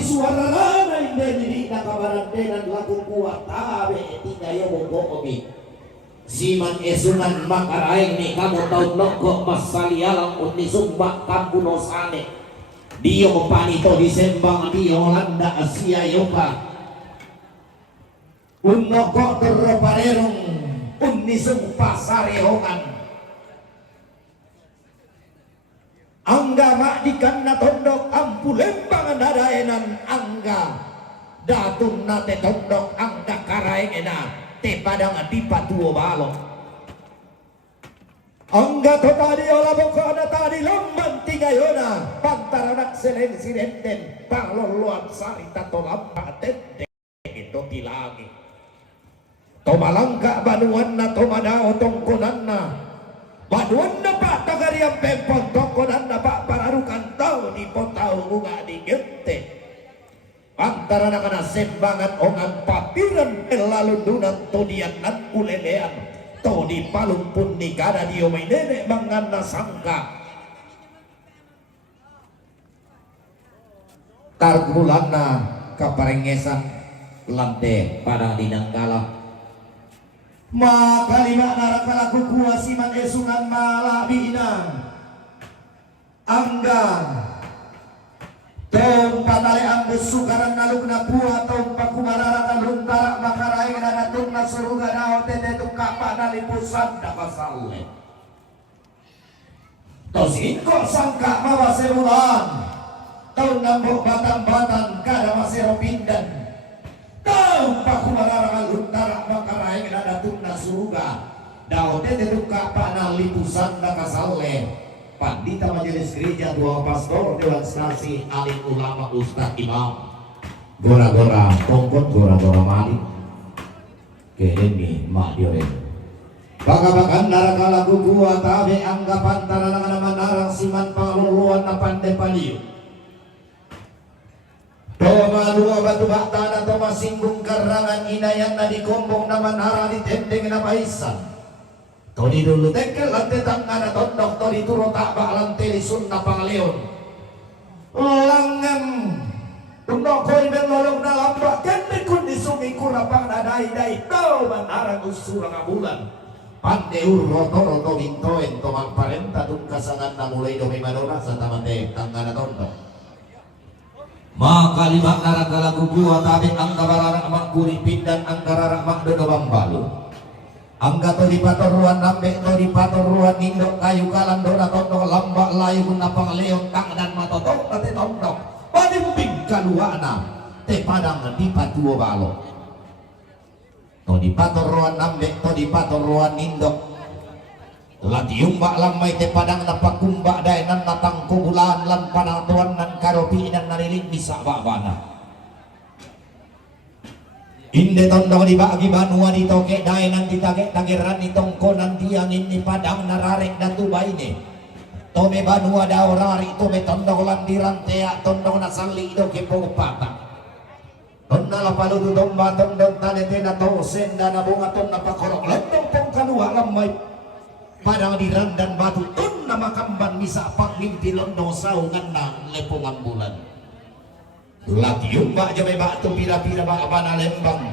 suara rana inde diri nakabarante dan laku kuat tabe tiga yo bobo omi siman esunan makaraing ni kamu tahu nokok masalialang undi sumba kampunosane dio panito disembang dio landa asia yoka unnokok terparerong undi sumpa sarehongan angga makdikan na tondok ampu lembangan dadaenan angga datun nate tondok angga karaeng ena te padang dipa tuo balok angga to tadi ola boko ada tadi lamban tiga yona pantaranak selen sirenten pangloluan sarita to lamba tete itu tilagi to malangka banuan na to madao tongkonan na baduan na pa tagariang pempon tongkonan na pa pararukan tau di potau bunga di gete antara nakana sembangan ongan papiran lalu dunan todian nan ulelean to di palung pun nikada dio may nene mangan na sangka kargulan na kaparengesan lante para dinanggala maka lima narakala kukuha siman esungan malabina angga tong patale ang besukaran nalugna buah tong pakumararakan luntara makaraing na tung na suruga na otete tung kapa na lipusan na pasalle tosin ko sangka mawa sebulan tong nambok batang-batang kada masero pindan tong pakumararakan luntara makaraing na tung na suruga na otete tung kapa na lipusan na kasalle Pandita Majelis Gereja Dua Pastor Dewan Stasi Alim Ulama Ustadz Imam Gora-gora tongkot gora-gora mali Kedemi mak dioren Baka-bakan narakala gugua tabe anggapan taranangan manarang siman pangluluan na pandai paliu Toma dua batu baktan atau masinggung karangan inayan na dikombong na manara ditendeng na paisan Todi dulu tekel lante tangan atau tondok todi turo tak baklan telisun na pangleon langan tundok koi melolong na lambak kende kundi sungi kurapang na dai-dai tau manarang usura ngabulan pande roto-roto bintoen tomang parenta tung kasangan na mulai domi madona sa tamate tangan na tondok maka lima narakala gugua tabi angka bararak makguri pindan angka rarak makdodo bambalu angga to di patoruan nambe to di patoruan indok kayu kalang dona tondok lambak layu guna pangleon tang dan matotok tate tondok padimping kaluana te padang di patuo balo to di patoruan nambe to di patoruan indok latiumbak lamai te padang napakumbak daenan natang kubulan lan panatuan nan karopi dan nariling bisa babana Inde tondok dibagi banua ditoke daenan ditage tageran ditongko nanti yang ini padang nararek dan tubaine tome banua daorari tome tondok landiran tea tondok nasali do kepo papa tonna la palu domba tondok tane tena to senda na bunga tonna pakorok lendong pong kalua lamai padang diran dan batu tonna makamban misa pangmimpi londong saungan na lepongan bulan lagi umbak jame batu pira-pira bana lembang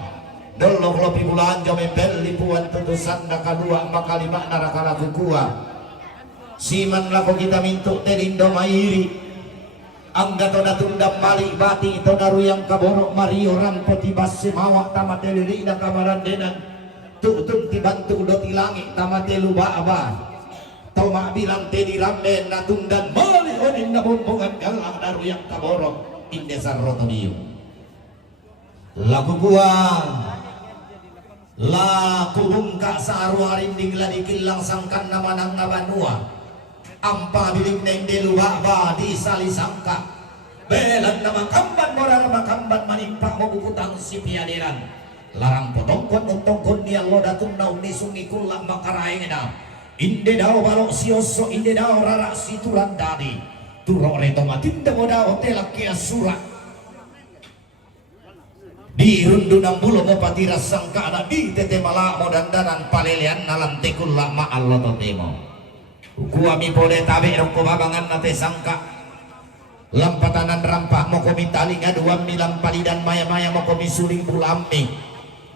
dolong lopi bulan jame bel lipuan tutusan na kadua maka lima narakala kukua siman lako kita mintuk terindo mairi angga to natundam balik bati ito naruyang kaborok mario rampo tibas semawak tamate liri na kamaran denan tutun tibantu do tilangi tamate luba aba tau mak bilang tedi ramen natundan mali onin na bumbungan galang naruyang kaborok Indesar rotonio laku gua laku bungka saru arinding ladi kilang sangkan namanang nabanua ampa bilik neng delu baba di sali sangka belan nama kamban mora nama kamban manimpa mo bukutang si piadiran larang potongkon untongkon dia lodatun naun ni sungi kulang makaraengena inde dao balok sioso inde dao rarak situran dadi turok reto matinda moda hotel kia surat di rundu 60 mo patira sangka ada di tete malak mo dandanan palelean nalam tekul lama Allah totemo kuami pode tabe roko babangan nate sangka lampatanan rampak mo komi taling aduan milam palidan maya-maya mo komi suling bulami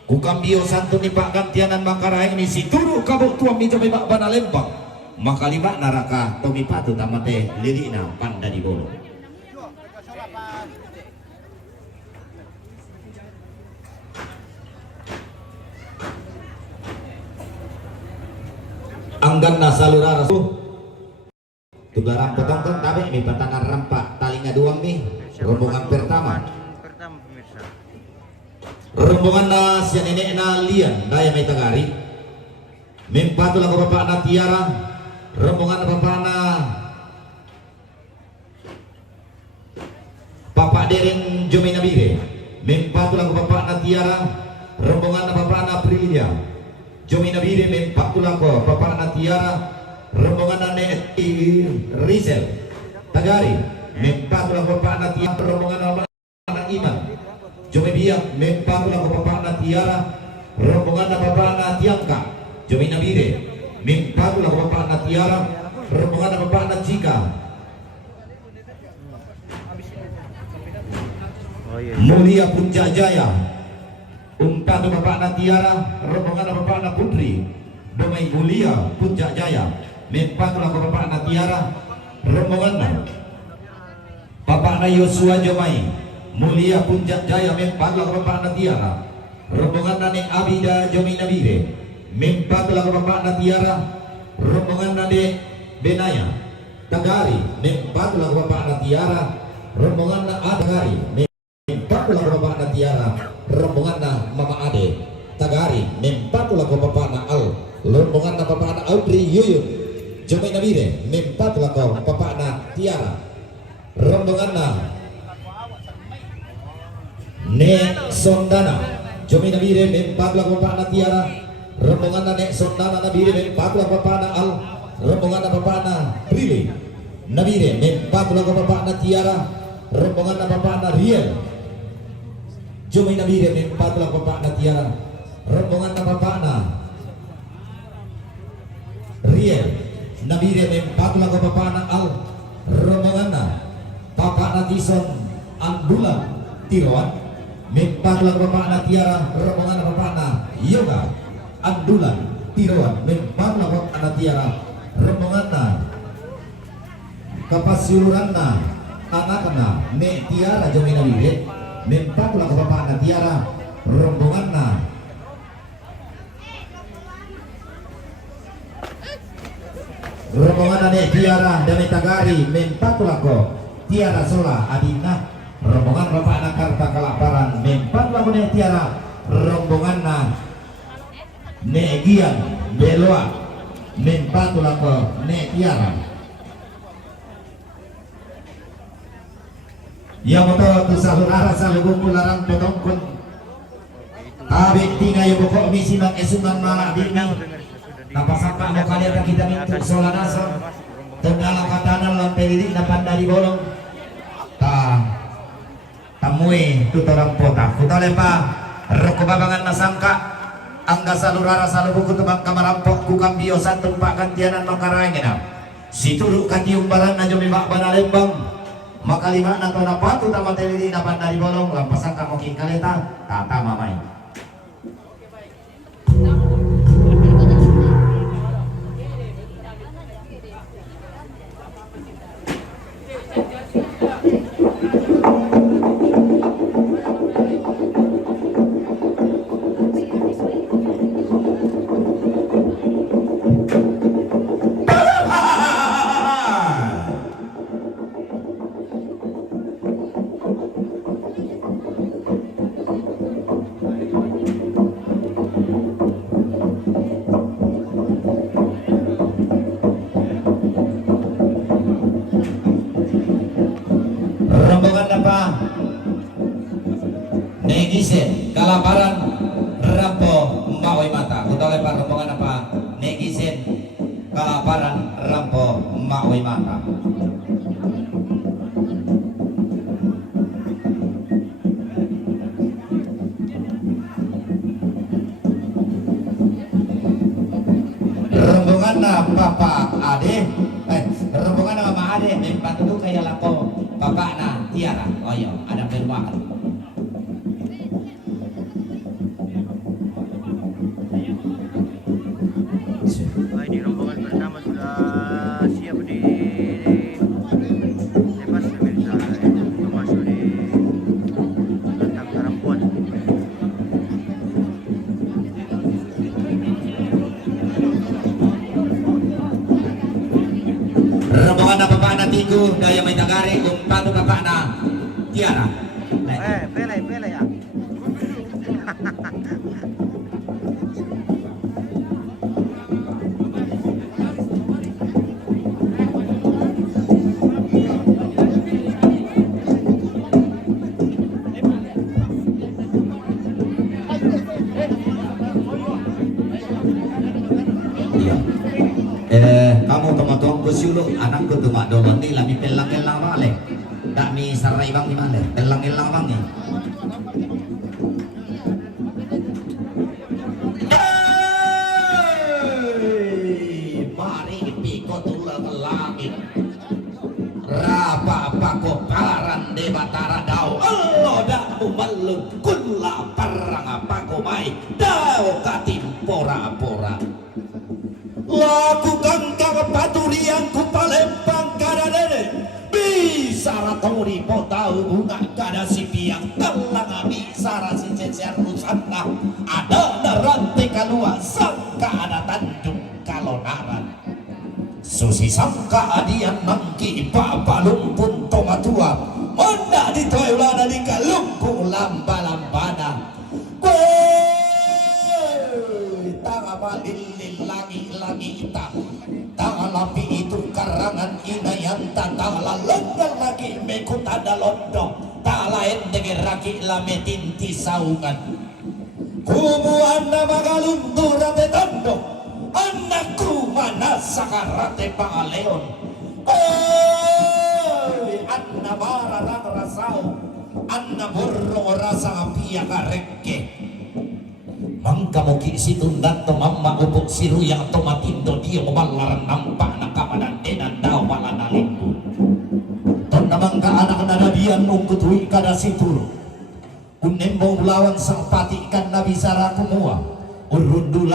kukambio santo ni Pak Gantianan Mangkarayang ni si turu kabuk tuam mi coba Pak Bana Lembang maka lima naraka tomi patu tamate lilina panda di bolo anggan nasalura rasu tugarang potong tapi mi patanan rampak talinga duang mi rombongan pertama rombongan na siya nenek na lian daya may tagari mimpatu lang bapak na tiara rombongan na bapak na Papa Dering Jomi Nabire mimpatu lang bapak na tiara rombongan na bapak na Prilia Jomi Nabire mimpatu lang bapak na tiara rombongan na Rizal Tagari mimpatu lang bapak na tiara rombongan na Iman Jomi Biak mimpatu lang bapak na tiara rombongan na bapak na Tiangka Jomi Nabire mimpatu lang bapak na tiara rombongan na bapak na Chika Mulia Puncak Jaya umpatu bapak na tiara rombongan na bapak na Putri Domai Mulia Puncak Jaya mimpatu lang bapak na tiara rombongan na bapak na Yosua Jomai Mulia Puncak Jaya mimpatu lang bapak na tiara rombongan na ni Abida Jomi Nabire mimpatu lang bapak na tiara rombongan na ni Benaya Tagari mimpatu lang bapak na tiara rombongan na Tagari mimpatu lang bapak na tiara rombongan na Mama Ade Tagari mimpatu lang bapak na Al rombongan na bapak na Audrey Yuyun Jomi Nabire mimpatu lang bapak na tiara rombongan na Nek Sondana Jomi Nabire mimpatu lang bapak na tiara rombongan na Nek Sondana Nabire mimpatu lang bapak na Al rombongan na bapak na Prilly Nabire mimpatu lang bapak na tiara rombongan na bapak na Riel Jomi Nabire mimpatu lang bapak na tiara rombongan na bapak na Riel Nabire mimpatu lang bapak na Al rombongan na bapak na Tison Andulan Tiroan mimpatu lang bapak na tiara rombongan na bapak na Yoga Andulan Tiroan mimpatu lang bapak na tiara rombongan na kapasiluran na anak na ne tiara Jomi Nabire mimpatu lang bapak na tiara rombongan na rombongan na ne tiara Dami Tagari mimpatu lang tiara Sola Adina rombongan bapak na Karta Kalaparan mimpatu lang ne tiara rombongan na ne Gian Beloa mimpatu lang ne tiara yang betul tu saudara salubung pularang potongkun tabik tinggal yang pokok misi bang esungan malah dini napasapak mau kalian kita minta solanasa tenggalah katanan lantai lirik dapat dari bolong tamui tutorang pota kuta lepa roko babangan nasangka angga salurara salubung kutubang kamarampok kukambio santung Pak Gantianan Mangkarayang si turuk katium balang na Jomi Pak Bana Lembang maka lima nato na patu tamat telili dapat dari bolong lampasan kamoking kaleta tata mamai Negisen Kalaparan Rampo Maui Mata kuta lebar rombongan apa Negisen Kalaparan Rampo Maui Mata rombongan na Papa Ade rombongan na Mama Ade membantu kayak lapo bapakna Tiara. Oh iya, ada perubahan. Ini rombongan pertama sudah siap di lepas pemirsa untuk masuk di Lentang Karampuan. Rombongan bapakna Tigo daya main tagari umpan bapakna Tiara. Pele ya. Kamu kemotuang ko siulo anak ko tumadolon nila mi pelang-elang balik tak mi sarai bang di mana pelang-elang bang ni mari piko tulang langit rapa pako paran de batara dau Allah dak umalun kulla parang pako mai dau katim pora-pora lakukan kapaturian ku palembang kadadene bisa ratori po tahu bunga kada si piang telang bisa si cecer nusantah ada narante kalua sangka ada tanjung kalonaran susi sangka adian mangki papa lumpun tomatua mana di toyolana di kalungku lamba-lambana lagi ita talapi itu karangan inayanta tala lengal lagi mekut ada londong talain dengan raki lame tinti saungan kubu anda magalundur rate tondong anakku mana sakarate pangaleon anna bararang rasau anna burro rasa pia kareke mangka moki situndan to mamma ubuk siru yang to matindo dia mabalaran nampak nakamadan denan daw malana lindu ton mangka anak nadabian ungkutui kada situr unembo lawan sang pati kan nabi saraku mua urundu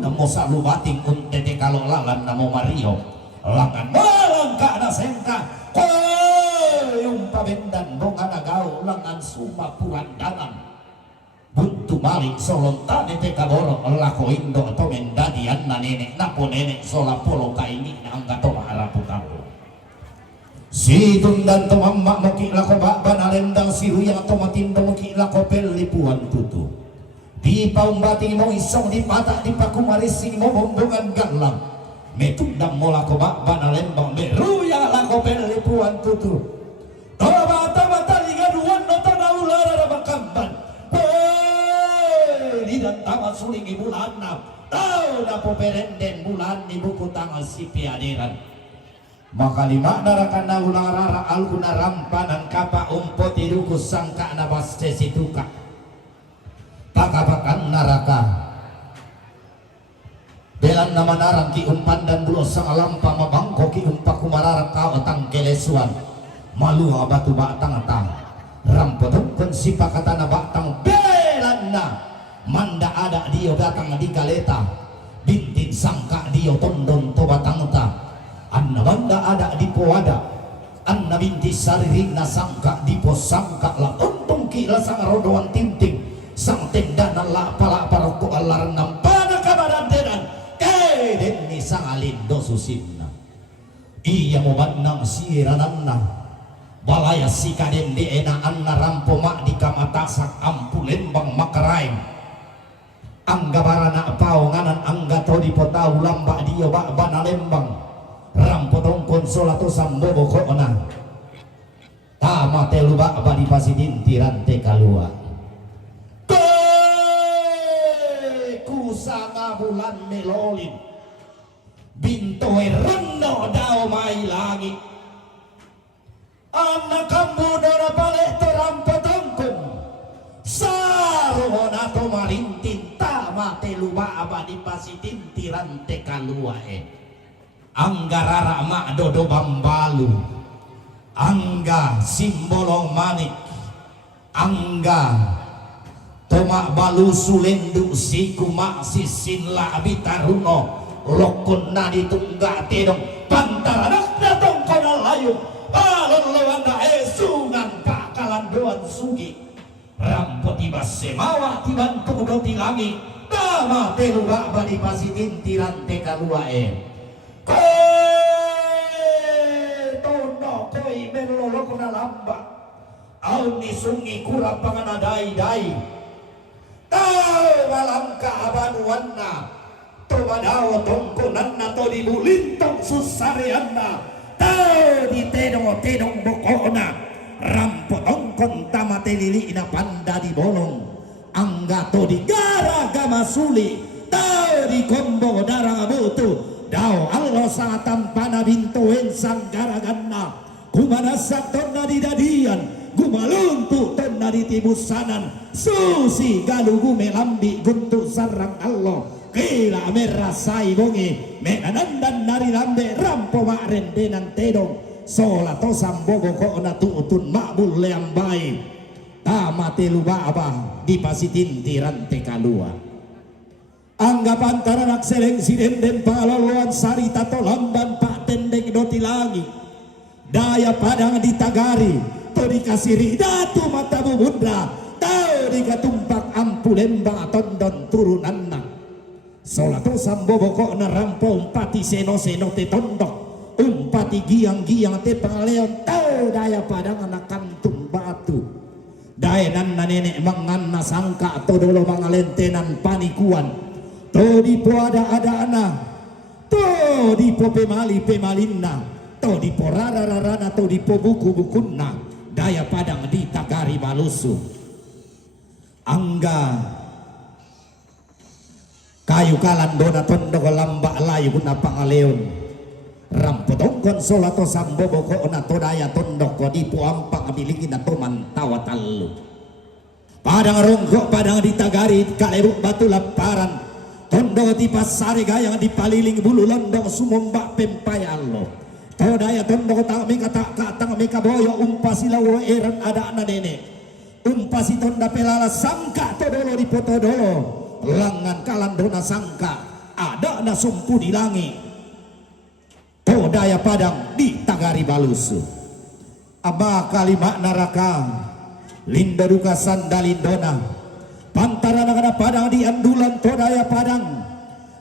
namo salu bating untete kalau lalan namo mario langan malangka ada sengka koyong pabendan bongana gau langan suma purandanan buntu malik solon tane teka borong lako indo atau mendadian na nenek napo nenek sola polo kaini na angga to maharapu kapo si tundan to mamma moki lako bakban alendang si huyang to matindo moki lako pelipuan tutu di paumbati mo isong di mata di pakumarisi mo bombongan galang metundang mo lako bakban alembang meruya lako pelipuan tutu to mata liga duan no tanah ulara na bakamban dan tamat suling di bulan tahu dapo perenden bulan di buku tangan si piadiran maka lima narakan na ulang rara alguna rampanan kapa umpo tiruku sangka na baste situka pakapakan naraka belan nama narang ki umpan dan bulo sang lampa mabangko ki umpa kumarara kau atang kelesuan malu abatu batang atang rampotong si pakatana batang belan na manda ada dia datang di galeta bintin sangka dia tondon to batangta anna manda ada di poada anna binti saririna sangka di pos sangka la untung kila sang rodoan tinting sang tenda na la pala paroko alar nampana kabaran denan den ni sang alindo susinna iya mo banang sirananna balaya sikaden di ena anna rampo mak di kamatasak ampu lembang makaraim angga barana pao nganan angga to di potau lamba dia bak bana lembang rampotong konsolato sambobo koona tama telu bak badi pasidin tirante kalua kusanga bulan melolin bintoe reno dao mai lagi anak kambu dora pale terampotongkun saruhona to malintin mate luba abadi pasidin tirante kalua anggarara mak dodo bambalu angga simbolong manik, angga tomak balusu lendu siku maksi sinla bitaruno lokon nadi tungga tedong pantaranak datong kona layu alon lewanda esungan pakalan doan sugi rampot tiba semawa tibantu do tilangi dama telu baba di pasitin tirante kalua tono koi menolo kona lamba auni sungi kurang pangana dai tau malangka abanuanna tobadao tongkonanna to dibulintong susarianna tau ditedong bokona rampo tongkon tamate liliina panda di bolong angga to di gara gama suli tau di kombo darang butu dao allo satan pana bintu ensang garaganna kumana satonna di dadian gumaluntu tonna di tibusanan susi galugu melambi guntu sarang Allah kila merasai bongi menandan nari lambe rampo marendenan tedong sola to sambogo ko na tuutun makbul leang baik tamate luba abah di pasitin tirante kalua anggap antara nak seleng sidenden paloluan sarita to lamban pak tendeng doti langi daya padang di tagari to dikasih ridatu mata bubundra tau dikatumpak ampu lembang tondon turunanna solato sambo bokok na rampo umpati seno te tondok umpati giang te pangaleon tau daya padang anak kantung batu daya nanna nenek manganna sangka to dolo mangalentenan panikuan to dipo ada ana to dipo pemalinna to dipo rara to dipo buku-bukunna daya padang di tagari balusu angga kayu kalan dona tondok lamba layu guna pangaleon rampo tongkon solato sambo boko na to daya tondok ko dipo ampang abiliki na to mantawa talu padang rongkok padang di tagari kalebuk batu laparan tondok di pasare gayang di paliling bulu londong sumombak pempai allo to daya tondok tak mika katang mika boyo umpasi lawo eran ada anak nenek umpasi tonda pelala sangka to dolo di poto dolo langan kalan dona sangka ada na sumpu di langi to daya padang di tagari balusu aba kalimak naraka linda duka sandalindona pantara nagana padang di andulan to daya padang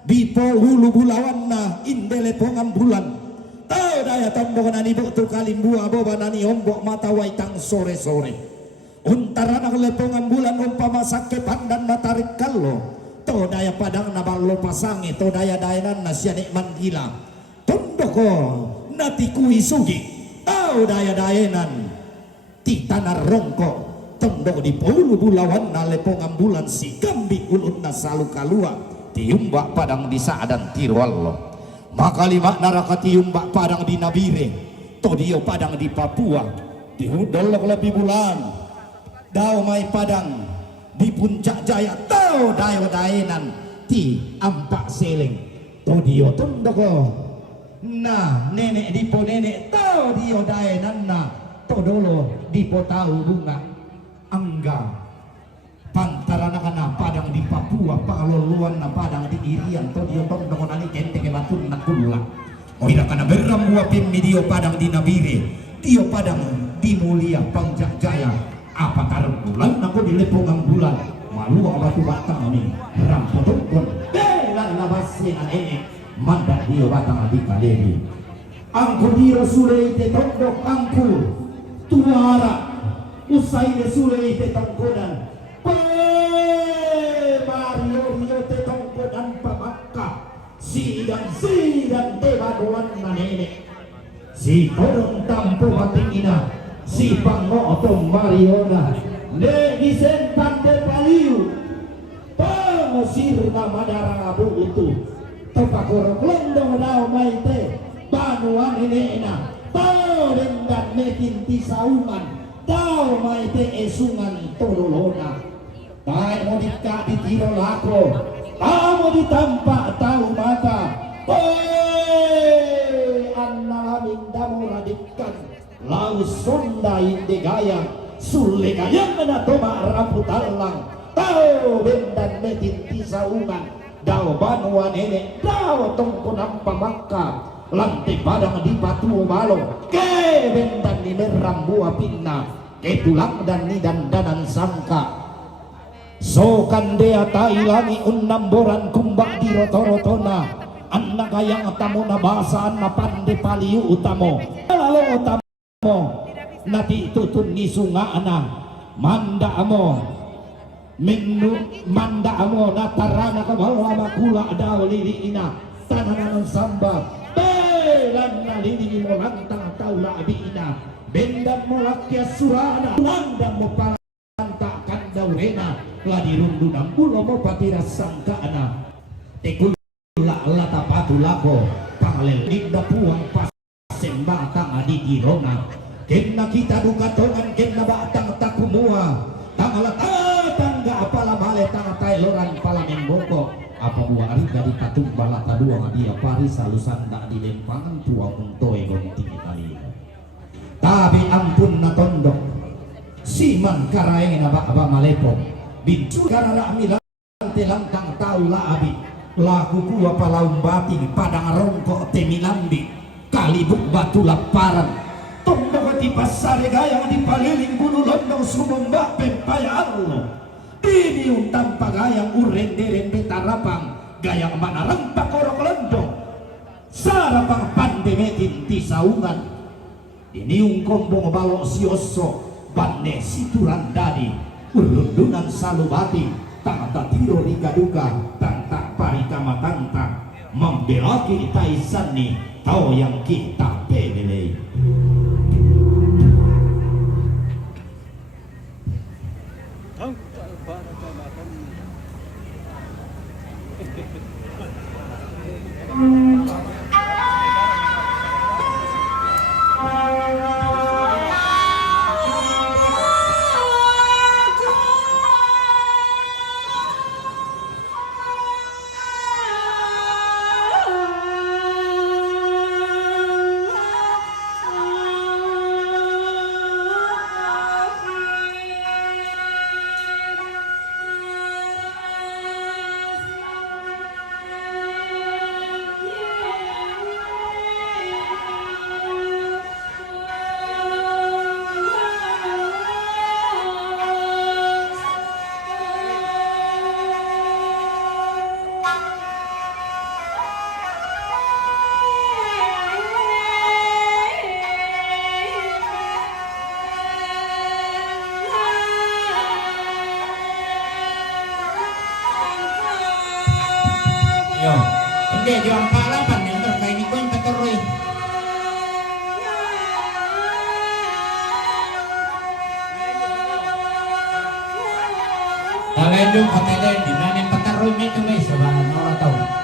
di po hulu bulawanna indele pongambulan tau daya tondok nani buktu kalimbua boba nani ombok mata waitang sore-sore untara nak lepongan bulan umpama sake pandan matarik kallo to daya padang na ballo pasange to daya dayanan na sianik mandila tondoko nati kui sugi tau daya dayanan ti tanah rongko tondok di pulu bulawan na lepongan bulan si gambi ulun na salu kalua tiumbak padang di saadan tirwallo maka lima narakati umbak padang di Nabire to dio padang di Papua di hudolok lebih bulan dao mai padang di puncak jaya tau dayo daenan ti ampak seleng to dio tondoko nah nenek di po nenek tau dio daenan na to dolo di po tahu bunga angga pantara nakana padang di Papua paloluan na padang di Irian to dio tondoko nani kente ke batun na kula oira kana beram buah pemidio padang di Nabire dio padang di Mulia Pangjak Jaya apa taruh bulan aku di lepongan bulan malu batu batang ini rampotongkon belan labasi na ini mandat dio batang adika dewi angku dio sulei te tondok angku tuara usai de sulei te tongkonan Mario te tongkonan pamakka sidang teba doan na nenek si torong tampo batingina si pangotong Mariona legi sentan de paliu pangosirna madara abu itu topakoro klondong nao maite banuan nenena tau dengan mekin tisauman tau maite esungan todolona tai mau dika di tiro lako tau mau ditampak tau mata annalamin damo radikkan Lalu Sunda inde gayang Sule gayang menatoma raputalang Tau bendan metin tisauman Dao banua nenek Dao tongkonam pamakka Lantai padang di batu balong Ke bendan ni meram buah pinna Ke tulang dan ni dandanan sangka Sokan dea tailangi unnamboran kumbak di roto-rotona Anna gayang tamu na basa na pande paliu utamo Lalu utamo Nati tutun ni sunga ana Manda amo Minu manda amo natarana ka bawa makula daw lili ina Tananan samba Belan na lili mo lantang taula abina Bendan mo lakya surana Landang mo palanta kandaw rena Ladi rundu ng ulo mo patira sangka ana Tekul la tapatu lako Pangalel linda puang pasembang tanga di girona Kena kita duka tongan kena batang takumua Tangala tangga apala male tanga tailoran pala memboko Apa buah ariga di patung balata dua ngadia pari salusanda di lempangan tua untoe gonti tali Tapi ampun na tondok Siman karaeng na ba malepo Bincu karara amilan telantang taula abi Laku kuwa palaum bating padang rongkok temilambi Kalibuk batu laparan Tondok di pasar gayang di paliling bulu londong sumumba pempayang Ini untam pagayang urende-rende tarapang Gayang mana rempak korok londong Sarapang pandemetin tisaungan Ini ungkombong balok sioso Bande situran dadi Urundunan salubati Tangata tiro rigaduga Tanta parikama tanta Membelaki taisani Tau yang kita pelele Yo, hindi yung palaban yung terkait ni Koin Peteroy. Talain yung hotelin, di na yung Peteroy may tunay sa bahan na orang tahu.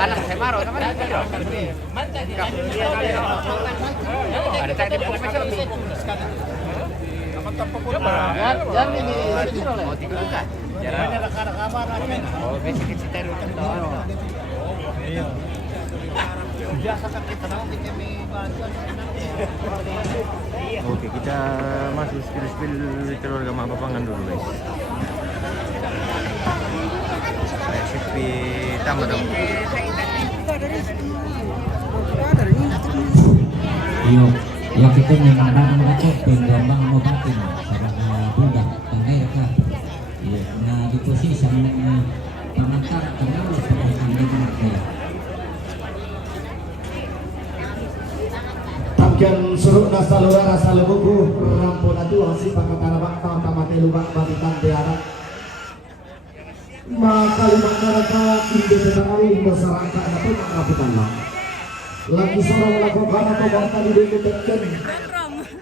Anak saya marah teman. Ada tadi profesor. Oh, tiga kan? Oh, basic kita dulu. Oke, kita masuk spill keluarga Mak Papangan dulu, guys. SFP tambah dong. Iyo, ya kita mengenal mereka penggambang mobatin sarang budak tangger ka. Iya, nah di posisi sama pengantar kenal seperti ini dia. Tamkian suruk nasa lura rasa lebuku rampun atu si pakatana bak tamate lubak batitan tiara. Maka lima mereka ide sekali masyarakat atau makaputan mak. Lagi seorang melakukan atau bahkan di detekkan.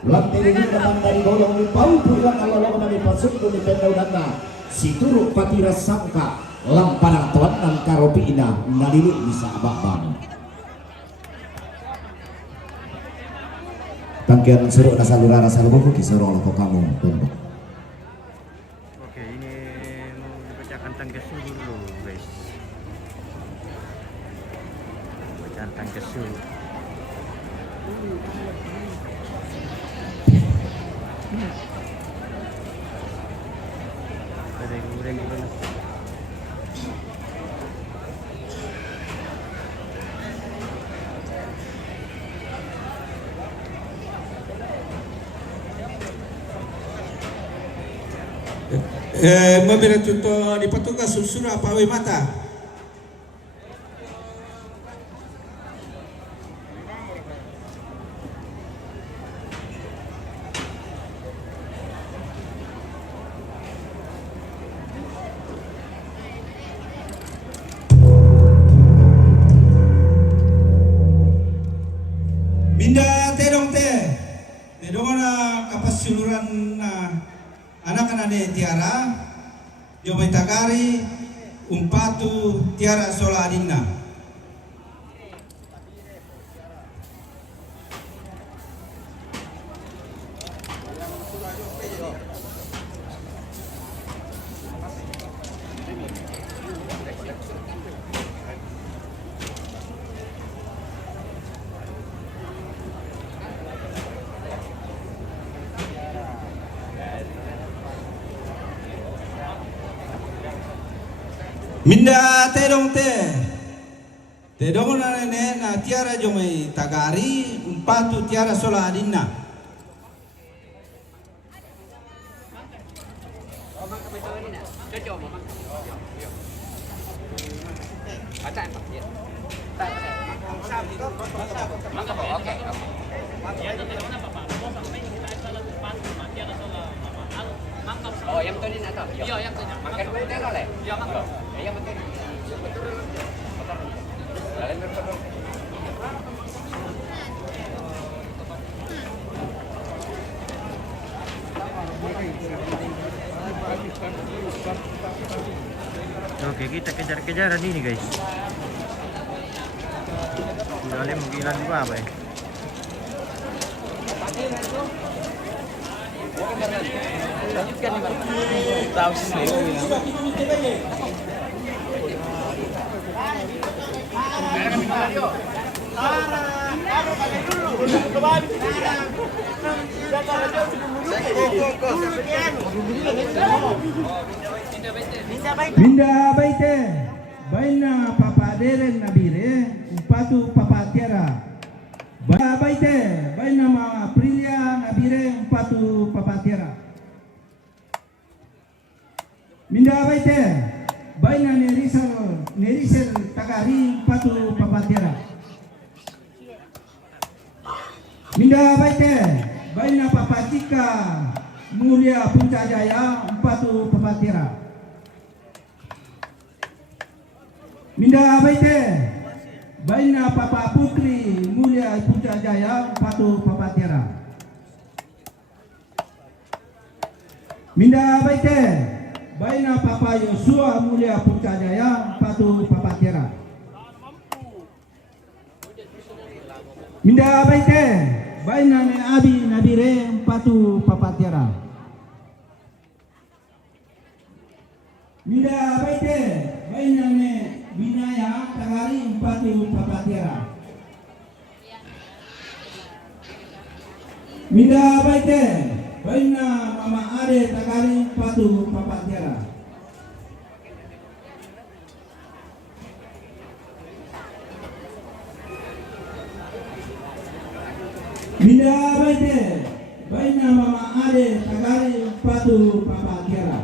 Lantai ini teman dari golong di pau pulang kalau lo dari pasuk di pendau data. Si turuk patira sangka lamparang tuan dan karopi ina nadilu bisa abang. Tangkian suruk nasa lura rasa lebuku kisorong lo kamu tunduk. Oke, ini mau dipecahkan tangga dulu, guys. Pecahan tangga Goreng. Mabira tuto di petugas susura pawe mata. Minda tedong tedongana kapasuluran anak-anak tiara Jomai Tagari umpatu tiara sola adinna. Minda tedong tedong na tiara Jomai Tagari umpatu tiara sola adinna. Oh, yang betul ini atau? Iya, yang betul. Makan betul oleh? Iya, makan. Yang betul. Oke, kita kejar-kejaran ini, guys. Udah oleh menggilan gua apa ya? Minda baite baina papa deren nabire upatu papa tiara. Minda baite baina ma Aprilia nabire upatu papa tiara. Minda baite baina nerisel Tagari upatu papa tiara. Minda baite baina papatika Mulia Puncajaya Empatu Papatira. Minda baite baina Papa Putri Mulia Puncajaya Empatu Papatira. Minda baite baina Papa Yosua Mulia Puncajaya Empatu Papatira. Minda baite baina ne Abi Nabire Empatu Papatira. Minda baite baina ne Binaya Tagari Empatu Papatira. Minda baite baina Mama Ade Tagari Empatu Papatira. Minda baite baina Mama Ade Tagari Empatu Papatira.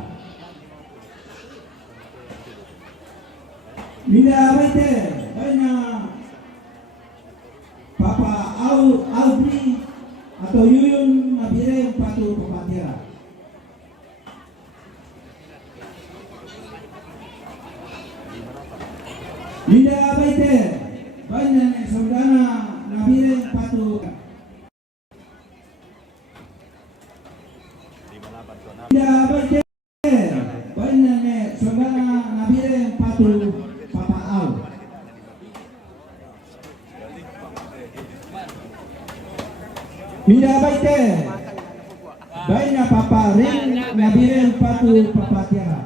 Minda baite baina Papa Audrey atau Yuyun Nabire Empatu Papatira. Minda baite baina saudara Nabire Empatu. Minda baite baina saudara Nabire Empatu Papa Al. Minda baite baina Papa Rin Nabire Empatu Papatira.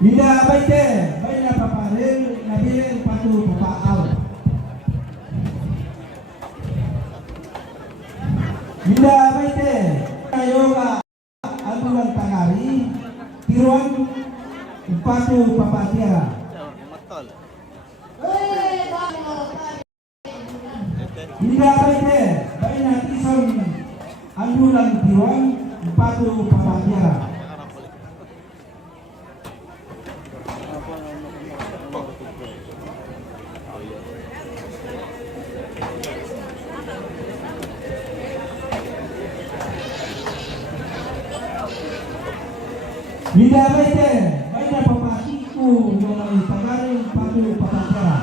Minda baite baina Papa Rin Nabire Empatu Papa Al. Minda baite Yoga Adulan Tagari Tiruan Empatu Papatira. Minda baite baina Tison Adulan Tiruan Empatu Papatira. Minda baite baina Papatiku Yomai Tagari Empatu Papatira.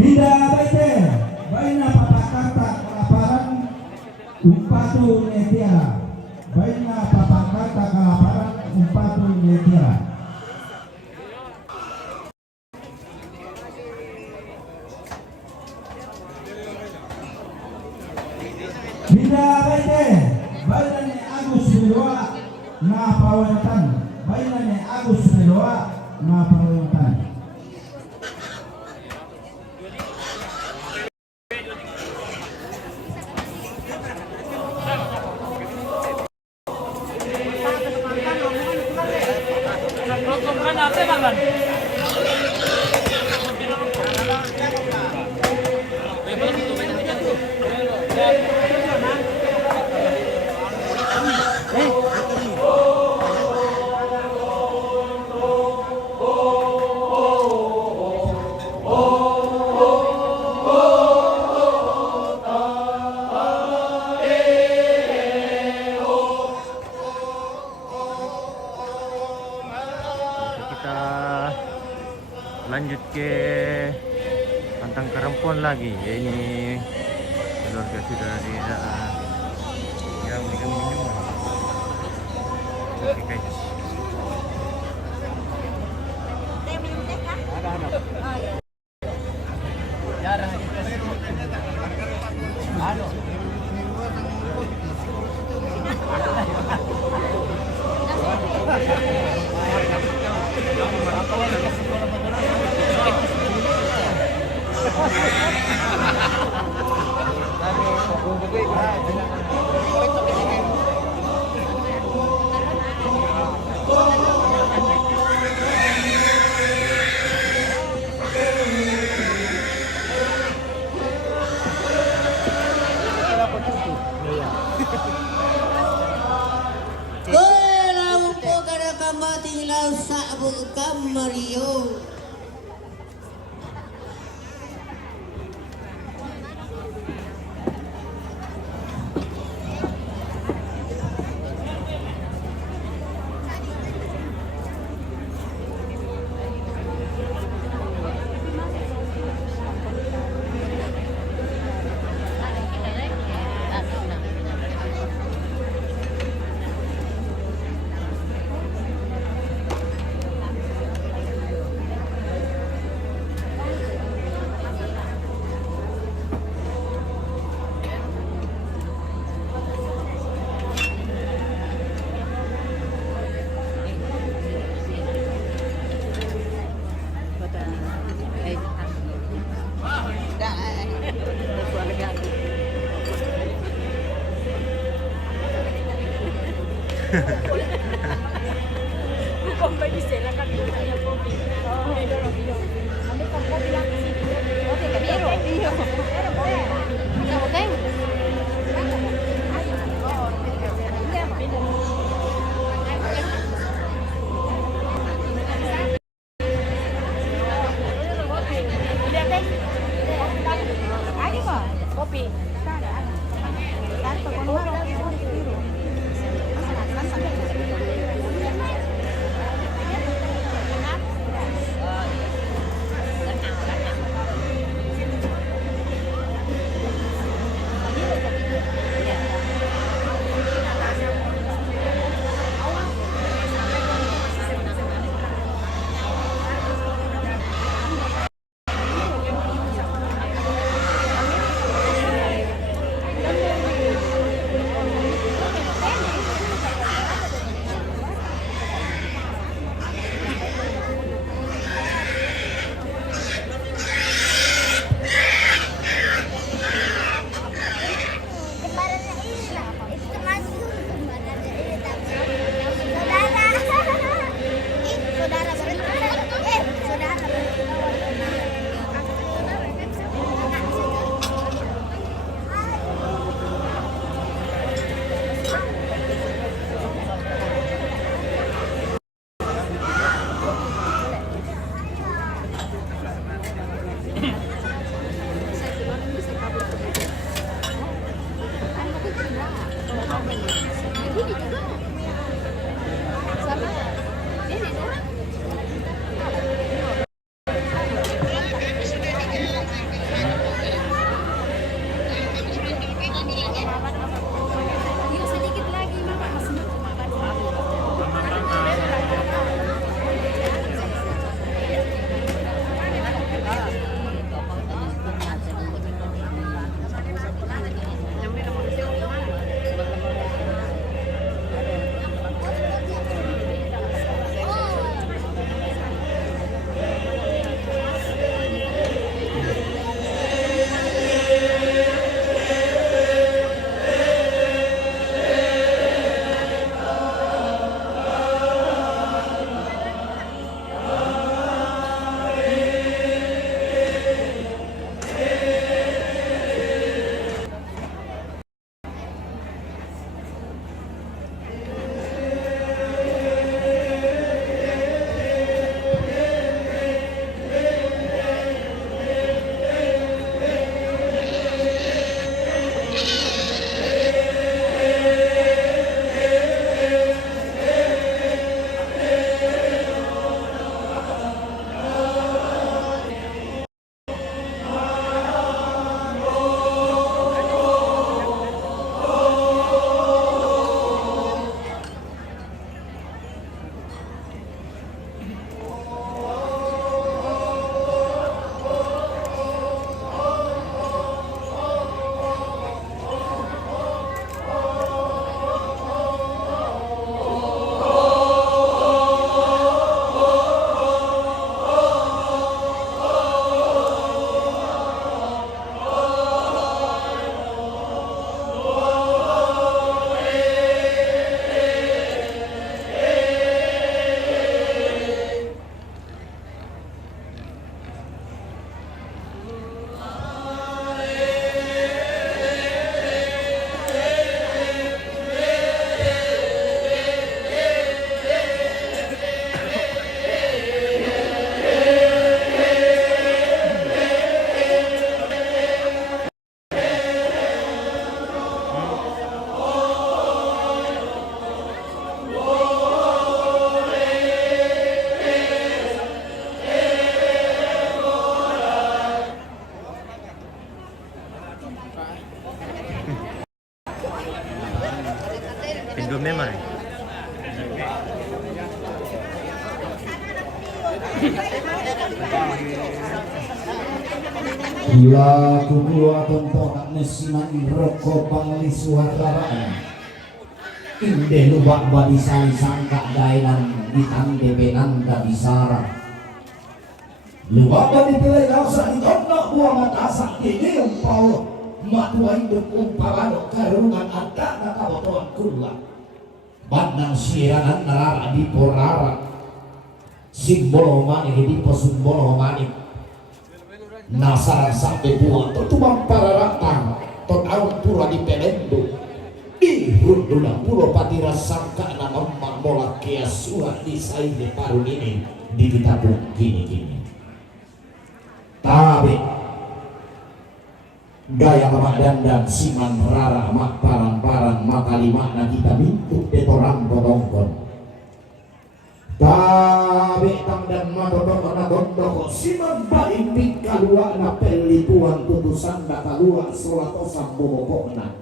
Minda baite baina Papakarta Kalaparan Empatu Netiara. Baina Papakarta Kalaparan Empatu Netiara. Minda baite baina ne Agus Beloa na Pawatan. Baina ne Agus Beloa na Pawatan. Lanjut ke Pantang Kerempon lagi. Ya, ini keluarga sudah di yang minum. Oke guys. Kailangan po ka na kamating lang sa bukam Mario. Lagu dua temponak nesiman roko pangli suaraan inde lubak badi sali sangka dainan ditangge benanda bisara lubak badi pilih rasa ditondok buah mata sakti umpau matua hidup umpamano karungan ada nakabotoan kula bandang siranan narara di porara simbol manik di posumbol manik nasar sampai buah tutubang para ratang tot awak pura di pelendo ihundulah pura patira sangka nama mak mola kiasuhan di sainde paru ini di ditabung gini tapi gaya mak dandan siman rara mak parang maka lima na kita mintuk detorang bodongkon tapi tangdan madodong na gondok siman baimpi kalua na pelituan tutusan na kalua solato sambo na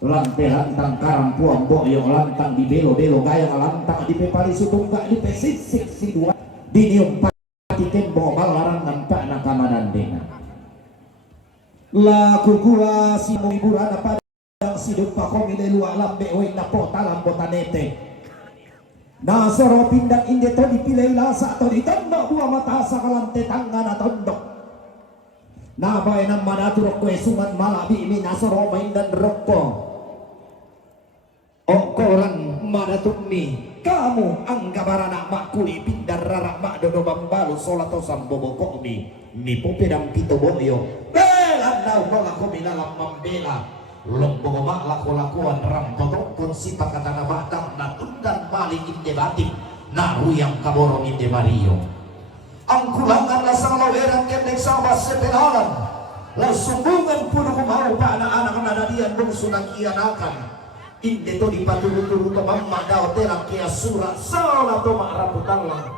lantehan tang karang puang boyong lantang di belo gaya lantang di pepali sutungga di pesisik si dua dinium pati tembo balarang nampak na kamanan dena laku gua si hiburan pada sidup pakomi lelua lambe weng na potalam botanete nasoro pindang inde to dipilih lasa to ditondok buah mata sakalante tangan na tondok nabay ng manaturok kwe suman malabi mi nasoro main dan rokko o koran manatumi kamu ang gabarana makuli pindar rarak mak dodo bambalo solato sambobo komi mi popedang pito boyo bela nau nola komi dalam membela lombong mak laku-lakuan ram potong si pakatana batang na tundan balik inde batik na ruyang kaborong inde mario ang kulangan na sang laweran kendek sabas sepelalan la sumbungan puno kumau pa na anak na dadian bungsu ng ianakan inde to di patulu-tulu to mamma daw telang kia surat sala to maaraputan lang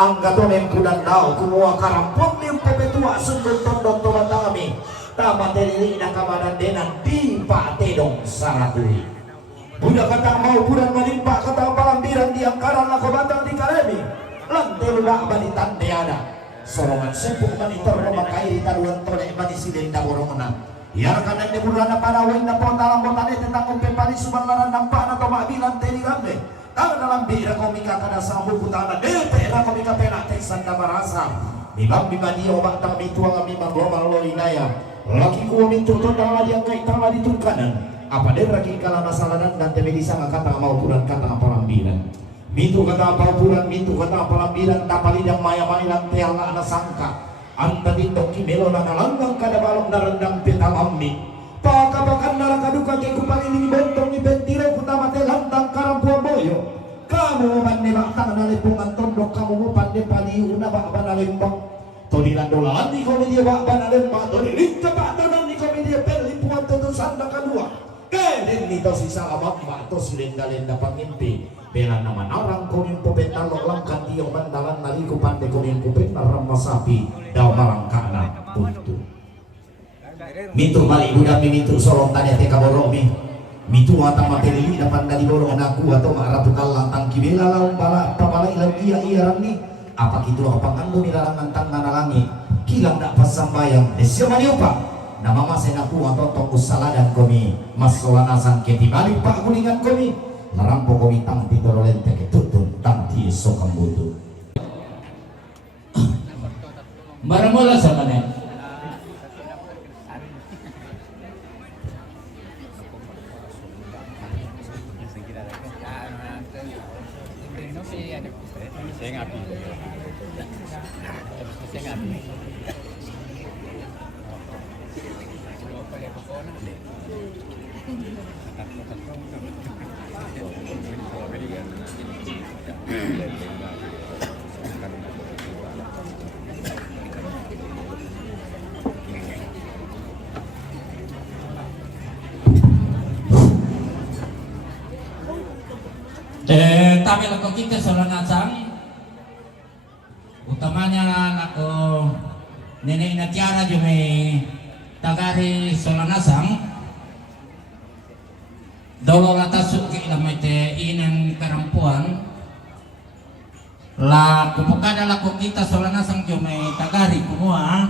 ang gatonem kudan daw kumuha karampon ni pepetua sundon tondon to batami tama terili na kamanan denan di patedong saratui budak katang mau budan manimpa katang palambiran di angkaran lako batang di kalemi lantelu na balitan deada sorongan sepuk manitor memakai di taruan tolek manisiden da borongan ya kanan di burana parawin na po dalam botane tentang umpepani subanlaran nampak na tomabilan teni gambe tangan dalam bira komika kada sambu putana depe na komika pena teksan na marasa Mibang bibadi obat tang mituang mibang global lo inaya laki ku mintu to tang yang kai tang di tukanan apa der lagi kala masalahan dan tebe disanga kata mau puran kata palambiran mitu kata puran mitu kata palambiran tapalidang maya-maya teala ana sangka anta dindok kimelo na langgang kada balong narendang petamammi pakabakan naraka duka ke kupangini bontong ni bentiro kutama telantang karampuan boyo kamu mande batang na lipungan tondok kamu mande paliuna ba banalimbang todilan dolan di komedia ba banalimbang todilan cepatan di komedia pelipungan tutusan na kadua keden nito si salamat ba to silenda-lenda pangimpi bela naman orang kuning pupetan lo langkan tiyong bandalan naliku pande kuning pupetan ramasapi daw malangkana puntu mitu balik budak mitu solong tanya teka boromi mitu atau materi dapat dari borong anakku atau maraputal lantang kibela laung bala papala ilang iya ni apa gitu apa kandu nilalangan tangan langit kilang dak pasambayang desyo maniupa nama mas enaku atau tongkus salah dan komi mas solanasan keti balik pak kuningan komi larampo komi tang titololente ketutun tang tiso kambutu Maramola sa kanan. Tapi kalau kita seorang acang utamanya ako nenek na tiara jume tagari seorang asang dolo latasuk ke ilamay te inan karampuan La kupukada la kita solana sang jomay tagari kumua.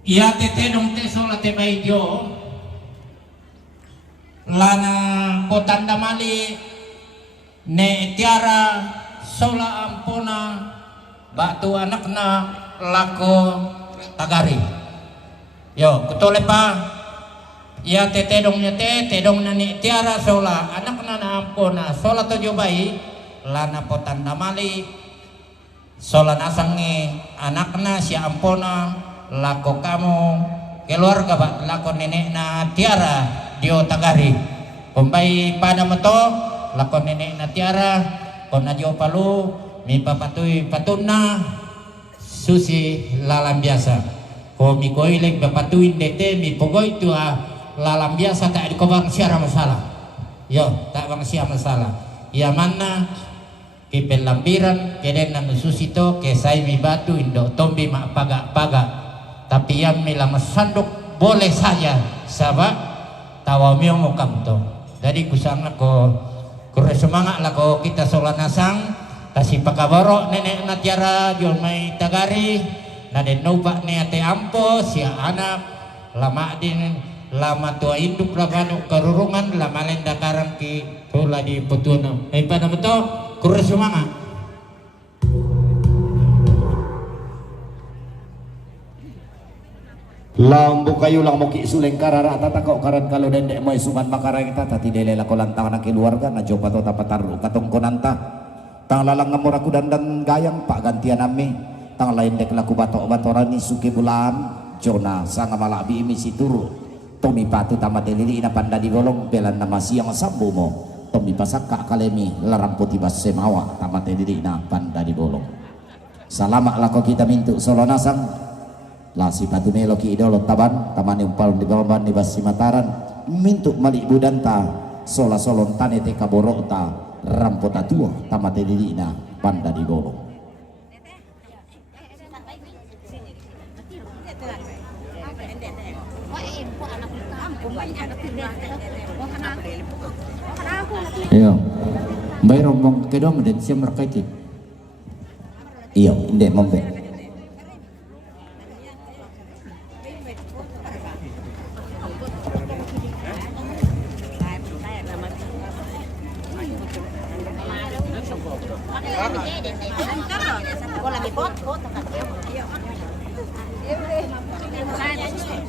Iya tete dong te sola te baijo. Lana kotanda mali ne tiara sola ampuna batu anakna lako tagari. Yo kutole pa. Iya tete dong te dong na ne tiara sola anakna na ampuna sola to jobai. Lana potanda mali sola nasangi anakna si ampona lako kamu keluarga ba lako nenek na tiara dio tagari kumbai pada meto lako nenek na tiara kona dio palu mi papatui patuna susi lalam biasa ko mi koilek bapatuin dete mi pogoi tua lalam biasa tak dikobang siara masalah yo tak bang siara masalah ya mana kipel lambiran keden na susito kesai mi batu indo tombi mak paga tapi yang mila masanduk boleh saja sabab tawamio mukam to jadi kusang ko kure semangat lah ko kita solat nasang kasih pakaboro nenek na tiara jual mai tagari na den nubak ne ate ampo si anak lama din lama tua induk labanu karurungan lama lenda karang ki pula di putuno ai pada beto kure semangat. Lambu kayu lang muki suleng karara tata kau karan kalau dendek moy suman makara kita tati delela ko lantang na keluarga na jopa to tapataru katong konanta tang lalang ngamur aku dandan gayang pak gantian ami tang lain dek laku batok batorani suki bulan jona sanga malabi imisi turu tomi patu tamate lili ina panda di golong belan nama siang sambu mo tomi pasaka kalemi larang putih bas semawa tamate lili ina panda di golong salamak lako kita mintu solo nasang lasi batu meloki idolo taban tamani umpal di bawah di basi mataran mintuk malik budanta sola solon tane te kaborota rampota tua tamate dilina panda di golong iya mbak rombong kedong dan siap merkait iya ndek mombe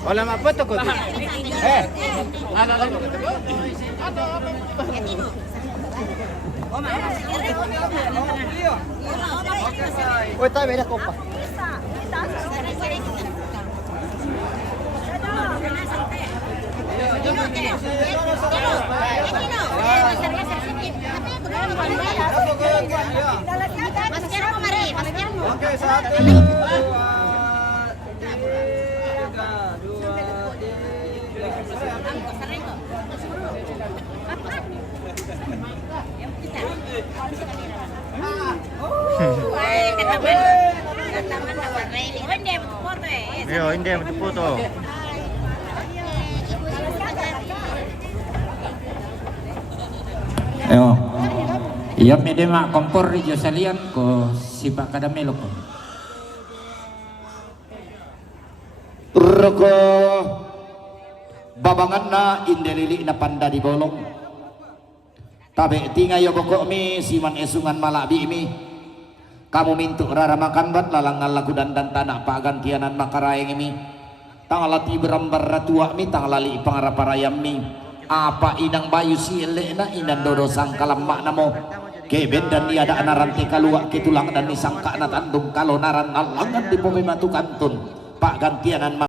Wala mapoto ko. Oy, tayo beda kopa. Oke, satu. Ayo, hindi foto. Ayo, iya mede mak kompor di salian ko sipak kadamelo ko. Roko babangan na indelili na panda di bolong tabe tingay yo boko mi siman esungan malabi mi kamu mintu rara makan bat lalang ngalaku dan tanah pagantianan makaraeng mi tangalati berambar ratua mi tangalali pangaraparayam mi apa inang bayu sile na inan dodo sangkalam maknamo keben dan niada anaranti kalua kitulang dan nisangka na tandung kalau naran alangan di pomematu kantun pak gantianan